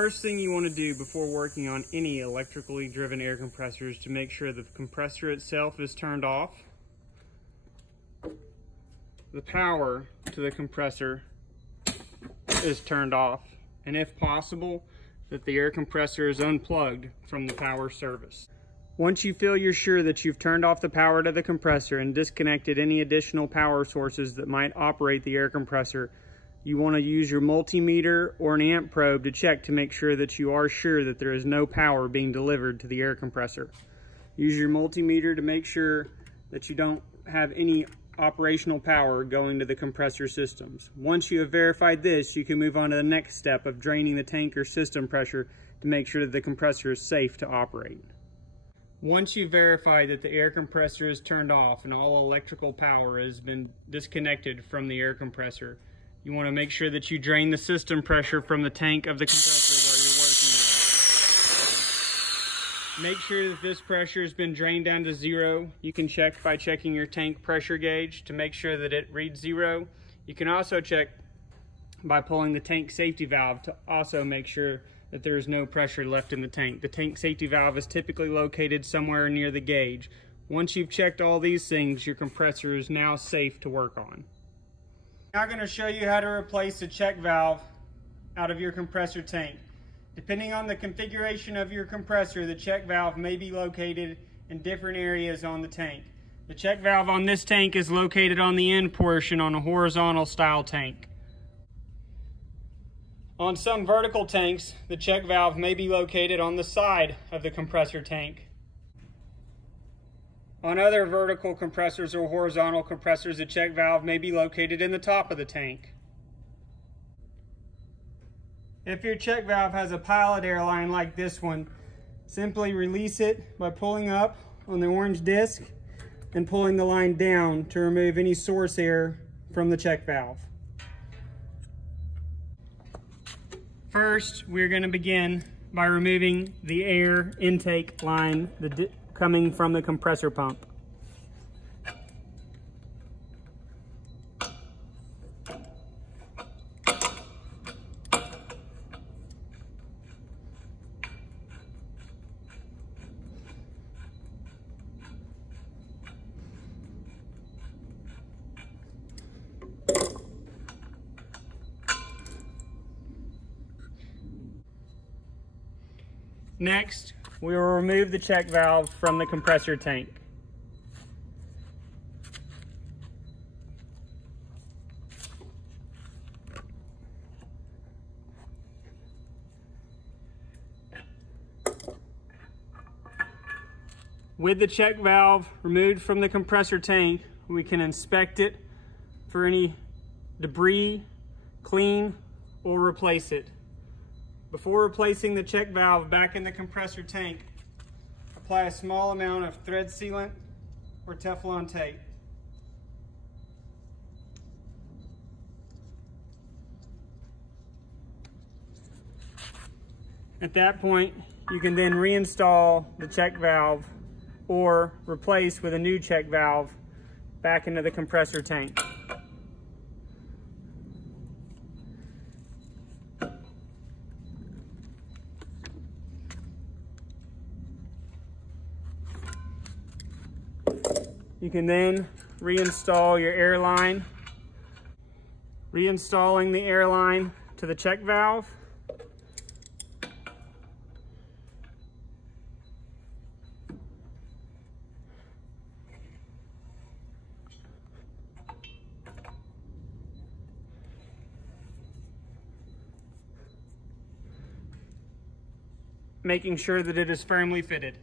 first thing you want to do before working on any electrically driven air compressor is to make sure the compressor itself is turned off, the power to the compressor is turned off, and if possible, that the air compressor is unplugged from the power service. Once you feel you're sure that you've turned off the power to the compressor and disconnected any additional power sources that might operate the air compressor, you want to use your multimeter or an amp probe to check to make sure that you are sure that there is no power being delivered to the air compressor. Use your multimeter to make sure that you don't have any operational power going to the compressor systems. Once you have verified this, you can move on to the next step of draining the tank or system pressure to make sure that the compressor is safe to operate. Once you verify that the air compressor is turned off and all electrical power has been disconnected from the air compressor, you want to make sure that you drain the system pressure from the tank of the compressor where you're working with. Make sure that this pressure has been drained down to zero. You can check by checking your tank pressure gauge to make sure that it reads zero. You can also check by pulling the tank safety valve to also make sure that there is no pressure left in the tank. The tank safety valve is typically located somewhere near the gauge. Once you've checked all these things, your compressor is now safe to work on. I'm now going to show you how to replace the check valve out of your compressor tank. Depending on the configuration of your compressor, the check valve may be located in different areas on the tank. The check valve on this tank is located on the end portion on a horizontal style tank. On some vertical tanks, the check valve may be located on the side of the compressor tank. On other vertical compressors or horizontal compressors, the check valve may be located in the top of the tank. If your check valve has a pilot airline like this one, simply release it by pulling up on the orange disc and pulling the line down to remove any source air from the check valve. First, we're going to begin by removing the air intake line coming from the compressor pump. Next, we will remove the check valve from the compressor tank. With the check valve removed from the compressor tank, we can inspect it for any debris, clean, or replace it. Before replacing the check valve back in the compressor tank, apply a small amount of thread sealant or Teflon tape. At that point, you can then reinstall the check valve or replace with a new check valve back into the compressor tank. You can then reinstall your airline. Reinstalling the airline to the check valve. Making sure that it is firmly fitted.